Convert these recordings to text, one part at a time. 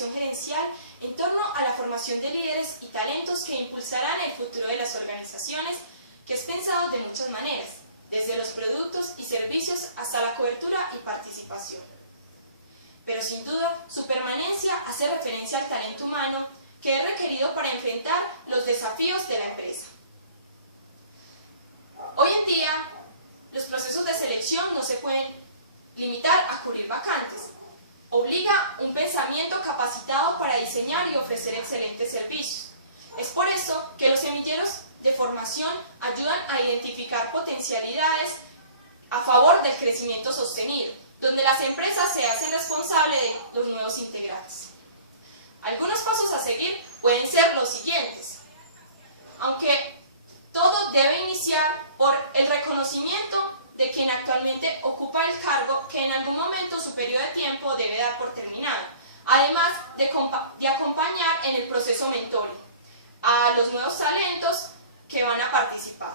formación gerencial en torno a la formación de líderes y talentos que impulsarán el futuro de las organizaciones, que es pensado de muchas maneras, desde los productos y servicios hasta la cobertura y participación. Pero sin duda, su permanencia hace referencia al talento humano que es requerido para enfrentar los desafíos de la empresa. Hoy en día, los procesos de selección no se pueden limitar a cubrir vacantes. Obliga un pensamiento capacitado para diseñar y ofrecer excelentes servicios. Es por eso que los semilleros de formación ayudan a identificar potencialidades a favor del crecimiento sostenido, donde las empresas se hacen responsables de los nuevos integrantes. Algunos pasos a seguir pueden ser los siguientes. Aunque todo debe iniciar por el reconocimiento de quien actualmente ocupa el cargo, que en algún momento su periodo de tiempo debe dar por terminado, además de acompañar en el proceso mentoring a los nuevos talentos que van a participar.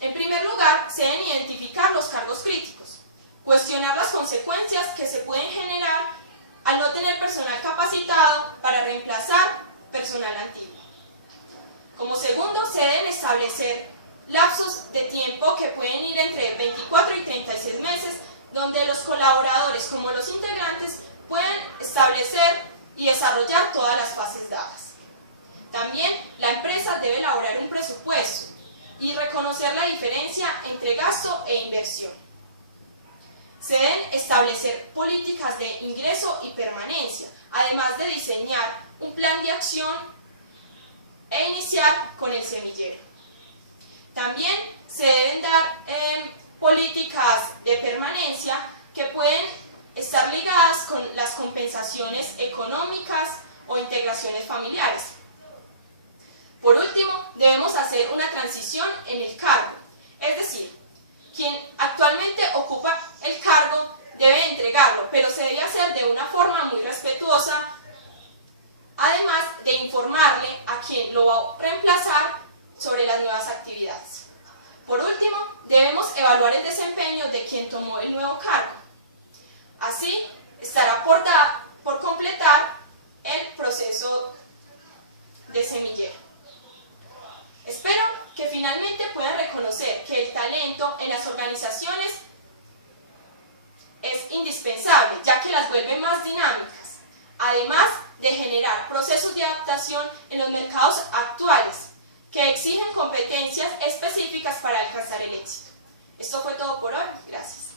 En primer lugar, se deben identificar los cargos críticos, cuestionar las consecuencias que se pueden generar al no tener personal capacitado para reemplazar personal antiguo. Como segundo, se deben establecer lapsos de tiempo que pueden ir entre 24 y 36 meses, donde los colaboradores como los integrantes pueden establecer y desarrollar todas las fases dadas. También la empresa debe elaborar un presupuesto y reconocer la diferencia entre gasto e inversión. Se deben establecer políticas de ingreso y permanencia, además de diseñar un plan de acción e iniciar con el semillero. También se deben dar políticas de permanencia que pueden estar ligadas con las compensaciones económicas o integraciones familiares. Por último, debemos hacer una transición en el cargo, es decir, quien actualmente ocupa el cargo debe entregarlo, pero se debe hacer de una forma muy respetuosa, además de informarle a quien lo va a reemplazar sobre las nuevas actividades. Por último, debemos evaluar el desempeño de quien tomó el nuevo cargo. Así, estará por completar el proceso de semillero. Espero que finalmente puedan reconocer que el talento en las organizaciones es indispensable, ya que las vuelve más dinámicas, además de generar procesos de adaptación en los mercados actuales, que exigen competencias específicas para alcanzar el éxito. Esto fue todo por hoy. Gracias.